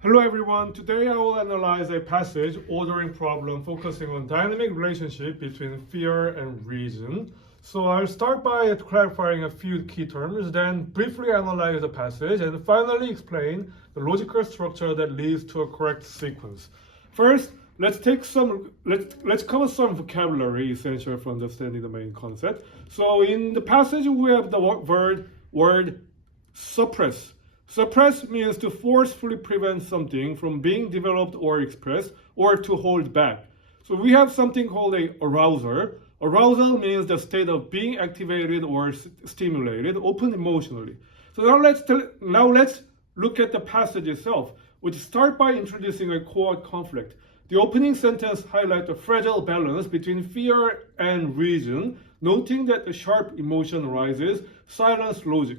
Hello everyone, today I will analyze a passage ordering problem focusing on dynamic relationship between fear and reason. So I'll start by clarifying a few key terms, then briefly analyze the passage, and finally explain the logical structure that leads to a correct sequence. First, let's cover some vocabulary essential for understanding the main concept. So in the passage we have the word suppress. Suppress means to forcefully prevent something from being developed or expressed, or to hold back. So we have something called a arousal. Arousal means the state of being activated or stimulated, often emotionally. So now let's look at the passage itself, which starts by introducing a core conflict. The opening sentence highlights the fragile balance between fear and reason, noting that the sharp emotion arises, silence logic.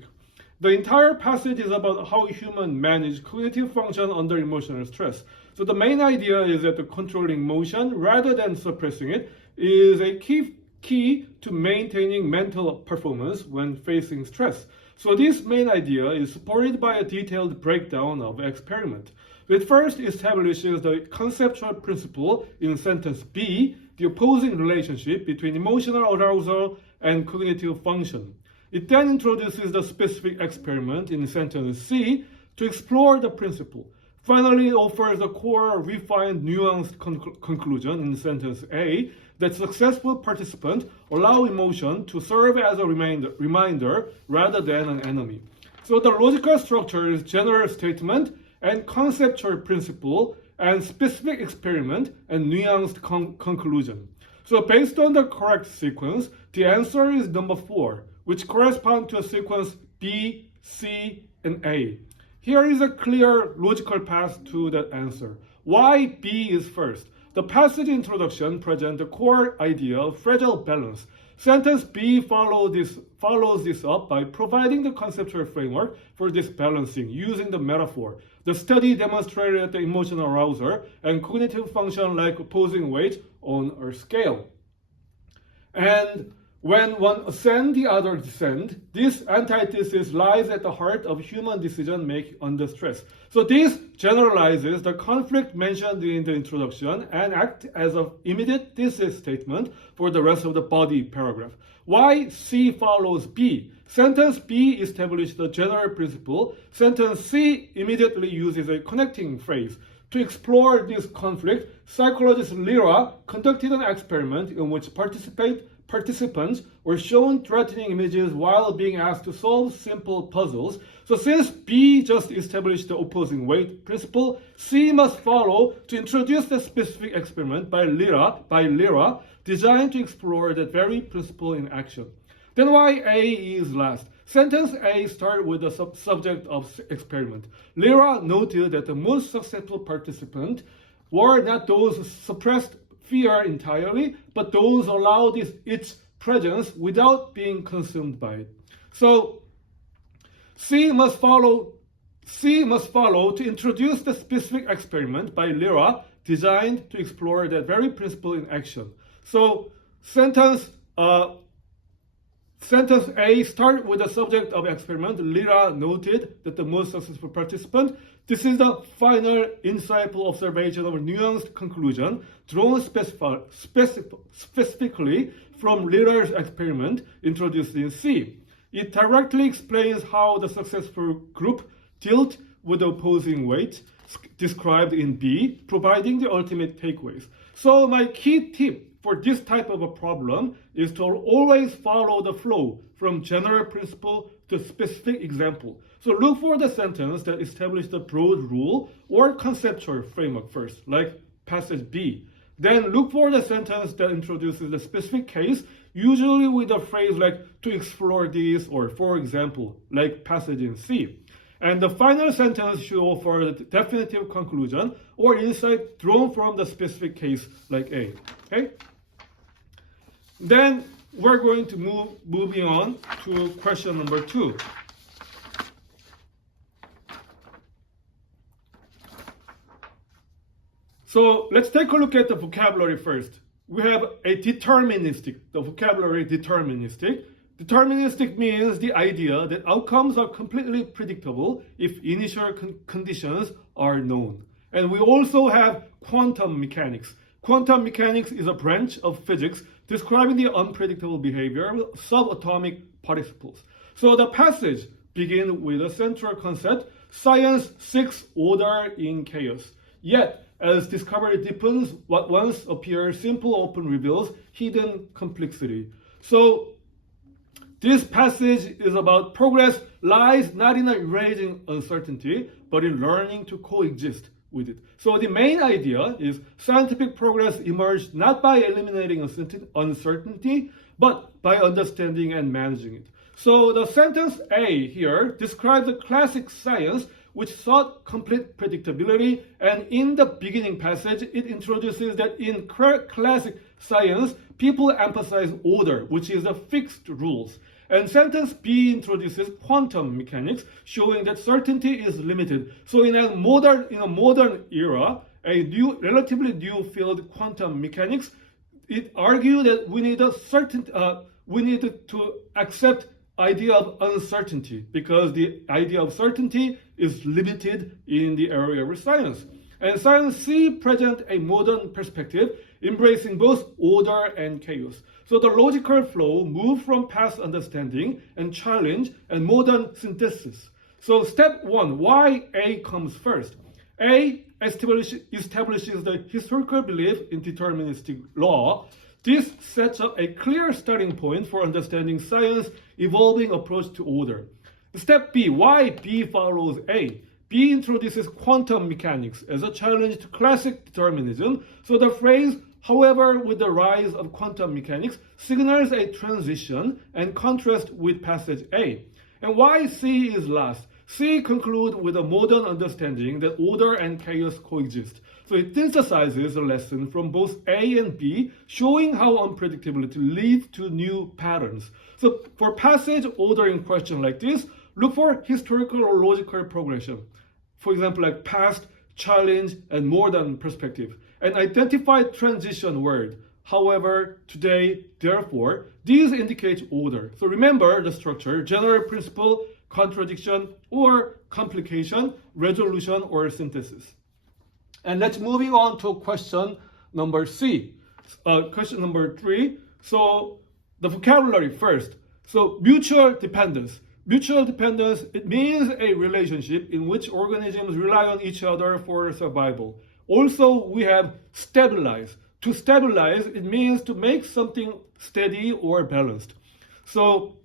The entire passage is about how humans manage cognitive function under emotional stress. So the main idea is that the controlling emotion rather than suppressing it is a key to maintaining mental performance when facing stress. So this main idea is supported by a detailed breakdown of experiment. It first establishes the conceptual principle in sentence B, the opposing relationship between emotional arousal and cognitive function. It then introduces the specific experiment in sentence C to explore the principle. Finally, it offers a core, refined, nuanced conclusion in sentence A that successful participants allow emotion to serve as a reminder rather than an enemy. So the logical structure is general statement and conceptual principle and specific experiment and nuanced conclusion. So based on the correct sequence, the answer is number 4. Which correspond to a sequence B, C, and A. Here is a clear logical path to that answer. Why B is first? The passage introduction presents the core idea of fragile balance. Sentence B follows this up by providing the conceptual framework for this balancing using the metaphor. The study demonstrated that the emotional arousal and cognitive function like opposing weights on a scale. And when one ascends, the other descends. This antithesis lies at the heart of human decision making under stress. So this generalizes the conflict mentioned in the introduction and acts as an immediate thesis statement for the rest of the body paragraph. Why C follows B? Sentence B establishes the general principle. Sentence C immediately uses a connecting phrase. To explore this conflict, psychologist Lyra conducted an experiment in which participants were shown threatening images while being asked to solve simple puzzles. So since B just established the opposing weight principle, C must follow to introduce the specific experiment by Lyra, designed to explore that very principle in action. Then why A is last? Sentence A starts with the subject of experiment. Lyra noted that the most successful participants were not those suppressed fear entirely, but those allowed its presence without being consumed by it. So C must follow to introduce the specific experiment by Lyra designed to explore that very principle in action. So sentence A starts with the subject of experiment. Lyra noted that the most successful participant. This is the final insightful observation of a nuanced conclusion drawn specifically from Lyra's experiment introduced in C. It directly explains how the successful group dealt with the opposing weight described in B, providing the ultimate takeaways. So my key tip for this type of a problem is to always follow the flow from general principle to specific example. So look for the sentence that establishes the broad rule or conceptual framework first, like passage B. Then look for the sentence that introduces the specific case, usually with a phrase like to explore this or for example, like passage in C. And the final sentence should offer the definitive conclusion or insight drawn from the specific case like A. Okay? Then we're going to moving on to question number 2. So let's take a look at the vocabulary first. We have a deterministic, the vocabulary deterministic. Deterministic means the idea that outcomes are completely predictable if initial conditions are known. And we also have quantum mechanics. Quantum mechanics is a branch of physics describing the unpredictable behavior of subatomic particles. So the passage begins with a central concept: science seeks order in chaos. Yet, as discovery deepens, what once appears simple often reveals hidden complexity. So this passage is about progress lies not in erasing uncertainty, but in learning to coexist with it. So the main idea is scientific progress emerged not by eliminating uncertainty, but by understanding and managing it. So the sentence A here describes the classic science which sought complete predictability, and in the beginning passage it introduces that in classic science people emphasize order, which is the fixed rules. And sentence B introduces quantum mechanics, showing that certainty is limited. So in a modern era, a relatively new field, quantum mechanics, it argued that we need to accept idea of uncertainty, because the idea of certainty is limited in the area of science. And science C presents a modern perspective, embracing both order and chaos. So the logical flow moves from past understanding and challenge and modern synthesis. So step 1, why A comes first. A establishes the historical belief in deterministic law. This sets up a clear starting point for understanding science's evolving approach to order. Step B, why B follows A. B introduces quantum mechanics as a challenge to classic determinism. So the phrase, however, with the rise of quantum mechanics, signals a transition and contrast with passage A. And why C is last? C concludes with a modern understanding that order and chaos coexist. So it synthesizes a lesson from both A and B, showing how unpredictability leads to new patterns. So for passage ordering question like this, look for historical or logical progression. For example, like past, challenge, and modern perspective. And identify transition word. However, today, therefore, these indicate order. So remember the structure: general principle, contradiction, or complication, resolution, or synthesis. And let's moving on to question number C. Question number 3. So the vocabulary first. So mutual dependence. Mutual dependence, it means a relationship in which organisms rely on each other for survival. Also, we have stabilize. To stabilize, it means to make something steady or balanced. So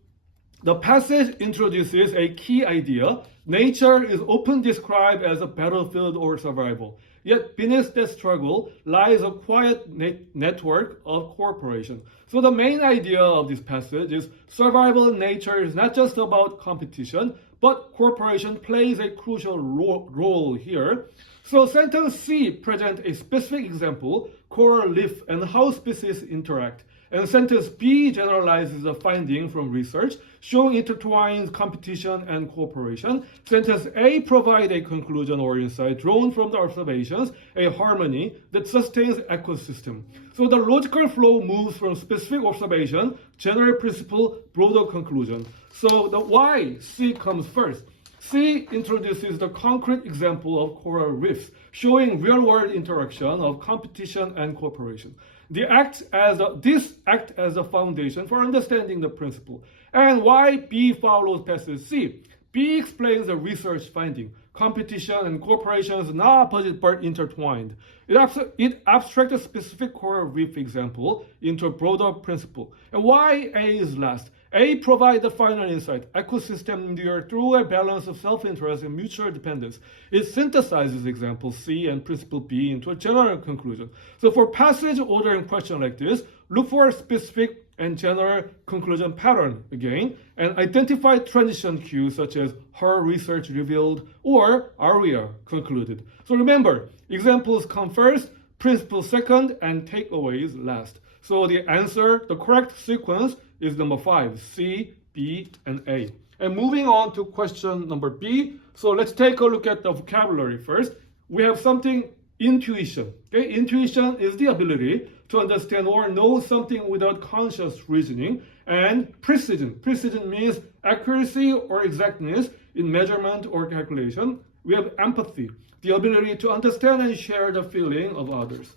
the passage introduces a key idea. Nature is often described as a battlefield or survival. Yet beneath that struggle lies a quiet network of cooperation. So the main idea of this passage is survival in nature is not just about competition, but cooperation plays a crucial role here. So sentence C presents a specific example, coral reef, and how species interact. And sentence B generalizes a finding from research, showing intertwined competition and cooperation. Sentence A provides a conclusion or insight drawn from the observations, a harmony that sustains ecosystem. So the logical flow moves from specific observation, general principle, broader conclusion. So the why C comes first. C introduces the concrete example of coral reefs, showing real-world interaction of competition and cooperation. This acts as a foundation for understanding the principle. And why B follows passage C? B explains the research finding. Competition and cooperation is not opposite but intertwined. It abstracts a specific coral reef example into a broader principle. And why A is last? A provides the final insight. Ecosystem endure through a balance of self-interest and mutual dependence. It synthesizes example C and principle B into a general conclusion. So for passage ordering question like this, look for a specific and general conclusion pattern again, and identify transition cues such as her research revealed or Aria concluded. So remember, examples come first, principle second, and takeaways last. So the answer, the correct sequence is number 5, C, B, and A. And moving on to question number B. So let's take a look at the vocabulary first. We have something intuition. Okay? Intuition is the ability to understand or know something without conscious reasoning. And precision. Precision means accuracy or exactness in measurement or calculation. We have empathy, the ability to understand and share the feeling of others.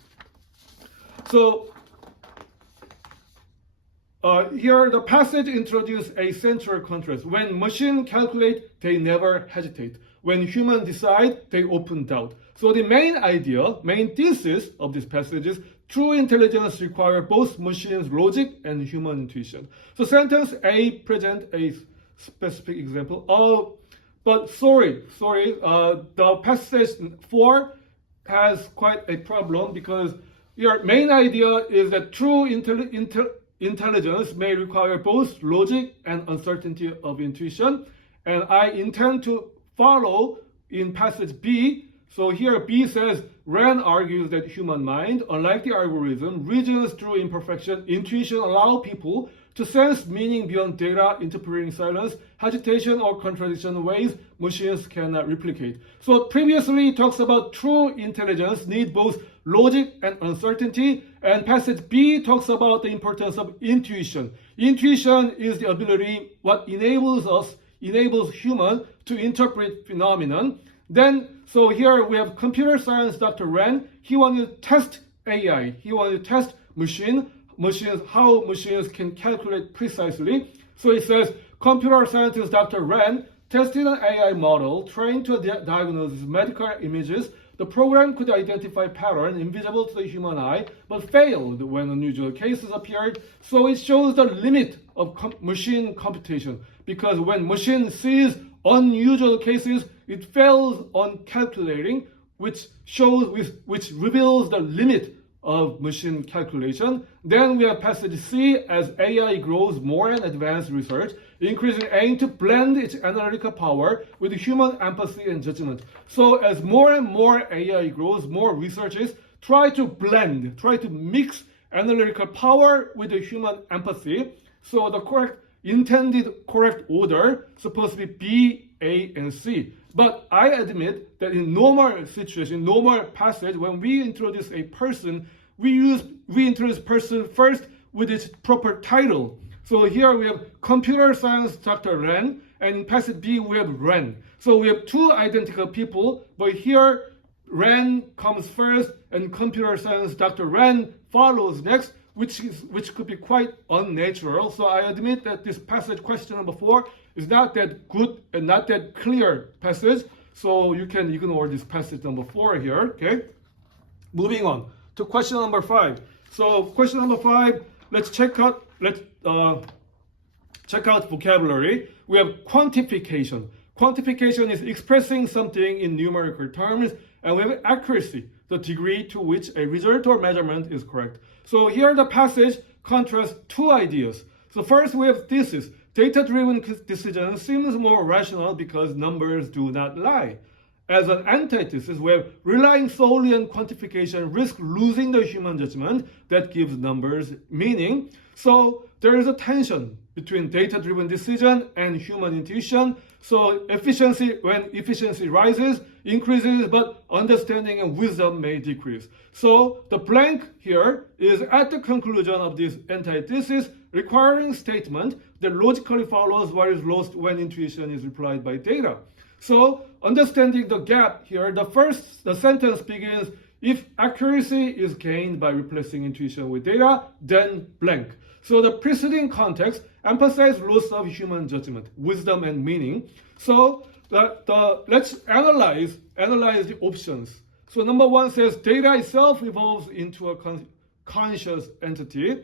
So here the passage introduces a central contrast. When machines calculate, they never hesitate. When humans decide, they open doubt. So the main idea, main thesis of this passage is true intelligence requires both machines' logic and human intuition. So sentence A presents a specific example. But sorry, the passage 4 has quite a problem because your main idea is that true intelligence may require both logic and uncertainty of intuition. And I intend to follow in passage B. So here B says, Rand argues that human mind, unlike the algorithm, reasons through imperfection. Intuition allows people to sense meaning beyond data, interpreting silence, hesitation, or contradiction in ways machines cannot replicate. So previously it talks about true intelligence need both logic and uncertainty, and passage B talks about the importance of intuition. Intuition is the ability what enables human to interpret phenomenon. Then, so here we have computer science Dr. Ren. He wanted to test AI. He wanted to test how machines can calculate precisely. So he says, computer scientist Dr. Ren tested an AI model trained to diagnose medical images. The program could identify patterns invisible to the human eye, but failed when unusual cases appeared. So it shows the limit of machine computation, because when machine sees unusual cases, it fails on calculating, which reveals the limit of machine calculation. Then we have passage C. As AI grows more and advanced research, increasing aim to blend its analytical power with human empathy and judgment. So as more and more AI grows, more researchers try to mix analytical power with the human empathy. So the intended correct order supposed to be B, A, and C. But I admit that in normal situation, normal passage, when we introduce a person, we introduce person first with its proper title. So here we have computer science Dr. Ren, and in passage B we have Ren. So we have two identical people, but here Ren comes first and computer science Dr. Ren follows next, which could be quite unnatural. So I admit that this passage, question number 4, is not that good and not that clear passage. So you can ignore this passage number 4 here. Okay. Moving on to question number 5. So question number 5, let's check out vocabulary. We have quantification. Quantification is expressing something in numerical terms, and we have accuracy, the degree to which a result or measurement is correct. So here the passage contrasts two ideas. So first we have thesis. Data-driven decision seems more rational because numbers do not lie. As an antithesis, we have relying solely on quantification risk losing the human judgment that gives numbers meaning. So there is a tension between data-driven decision and human intuition. So when efficiency rises, increases, but understanding and wisdom may decrease. So the blank here is at the conclusion of this antithesis, requiring statement that logically follows what is lost when intuition is replied by data. So understanding the gap here, the sentence begins, if accuracy is gained by replacing intuition with data, then blank. So the preceding context emphasizes loss of human judgment, wisdom, and meaning. So let's analyze the options. So number 1 says data itself evolves into a conscious entity,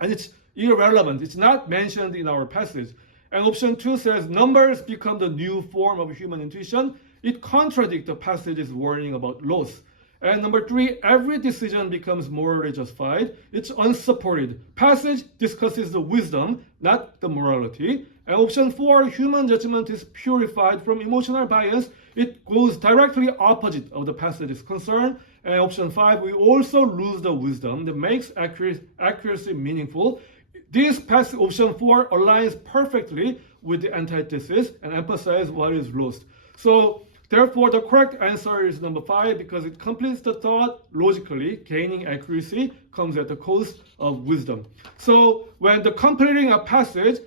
and it's irrelevant. It's not mentioned in our passage. And option 2 says numbers become the new form of human intuition. It contradicts the passage's warning about loss. And number 3, every decision becomes morally justified. It's unsupported. Passage discusses the wisdom, not the morality. And option 4, human judgment is purified from emotional bias. It goes directly opposite of the passage's concern. And option 5, we also lose the wisdom that makes accuracy meaningful. This passage, option 4, aligns perfectly with the antithesis and emphasizes what is lost. So Therefore, the correct answer is number 5 because it completes the thought logically. Gaining accuracy comes at the cost of wisdom. So when completing a passage,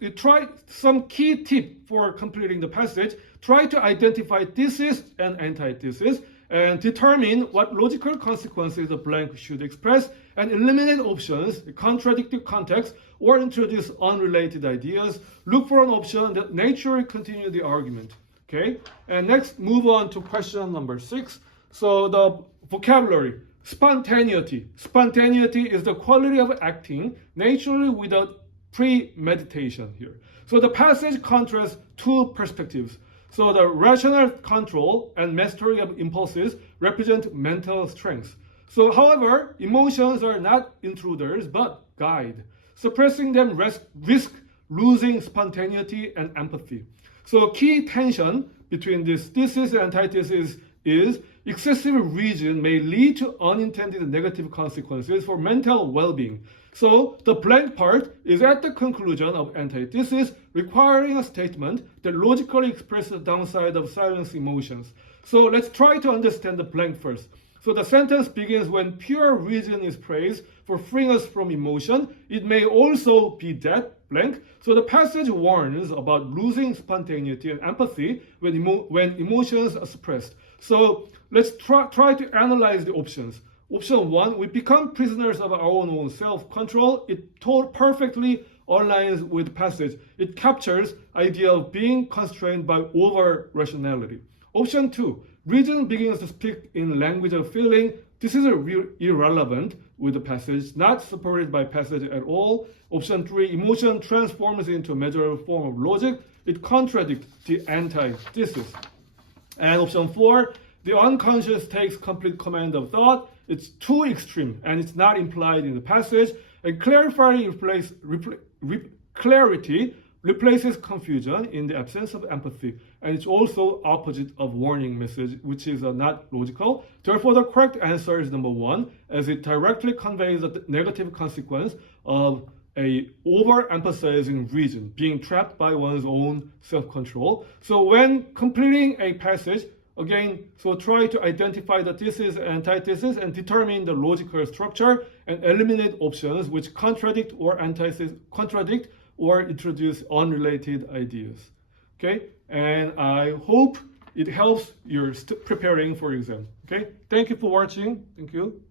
you try some key tip for completing the passage. Try to identify thesis and antithesis and determine what logical consequences the blank should express and eliminate options, contradictory context, or introduce unrelated ideas. Look for an option that naturally continue the argument. Okay, and next move on to question number 6. So the vocabulary, spontaneity. Spontaneity is the quality of acting naturally without premeditation here. So the passage contrasts two perspectives. So the rational control and mastery of impulses represent mental strength. So however, emotions are not intruders but guide. Suppressing them risk losing spontaneity and empathy. So key tension between this thesis and antithesis is excessive reason may lead to unintended negative consequences for mental well-being. So the blank part is at the conclusion of antithesis, requiring a statement that logically expresses the downside of silence emotions. So let's try to understand the blank first. So the sentence begins when pure reason is praised for freeing us from emotion. It may also be that blank. So the passage warns about losing spontaneity and empathy when emotions are suppressed. So let's try to analyze the options. Option 1, we become prisoners of our own self-control. It perfectly aligns with the passage. It captures idea of being constrained by over-rationality. Option 2, reason begins to speak in language of feeling. This is irrelevant with the passage, not supported by passage at all. Option 3, emotion transforms into a measurable form of logic. It contradicts the antithesis. And option 4, the unconscious takes complete command of thought. It's too extreme and it's not implied in the passage. And clarity replaces confusion in the absence of empathy. And it's also opposite of warning message, which is not logical. Therefore, the correct answer is number 1, as it directly conveys the negative consequence of a overemphasizing reason, being trapped by one's own self-control. So when completing a passage, again, so try to identify the thesis and antithesis and determine the logical structure and eliminate options which contradict or introduce unrelated ideas. Okay, and I hope it helps your preparing for exam. Okay, thank you for watching. Thank you.